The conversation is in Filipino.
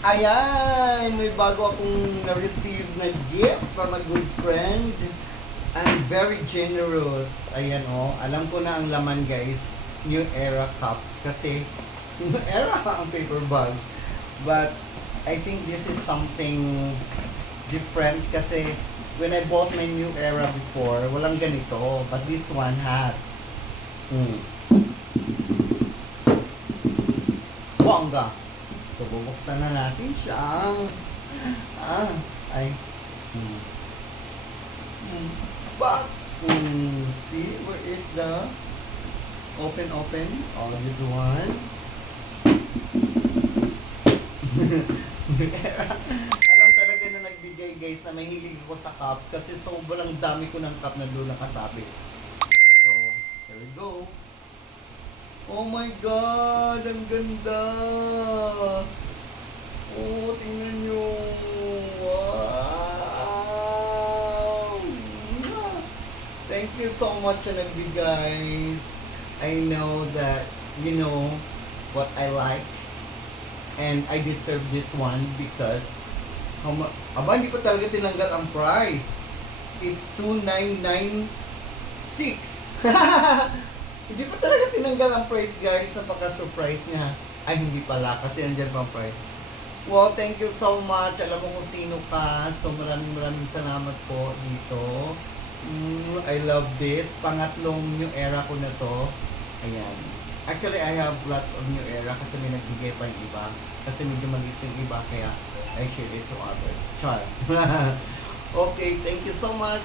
Ayan, may bago akong na-receive na gift from a good friend. And very generous. Ayan oh, alam ko na ang laman guys. New Era cup. Kasi, New Era ang paper bag. But, I think this is something different kasi when I bought my New Era before, walang ganito. But this one has. Bongga! So, bubuksan na natin siya. Ay. But, see, where is the open? Oh, this one. Alam talaga na nagbigay guys na mahilig ako sa cup kasi sobrang dami ko ng cup na doon nakasabit. So, here we go. Oh my God! Ang ganda! Oh, tingnan nyo! Wow! Thank you so much sa nagbigay. I know that you know what I like and I deserve this one because aba, hindi pa talaga tinanggal ang price. It's 2,996. Hindi pa talaga tinanggal ang price guys. Napaka-surprise niya. Ay, hindi pala kasi andyan pa ang price. Wow, thank you so much. Alam mo kung sino ka. So maraming salamat po dito. I love this. Pangatlong New Era ko na to. Ayan. Actually, I have lots of New Era kasi may nagbigay pa yung iba. Kasi medyo maliit yung iba kaya I share it to others. Char. Okay, thank you so much.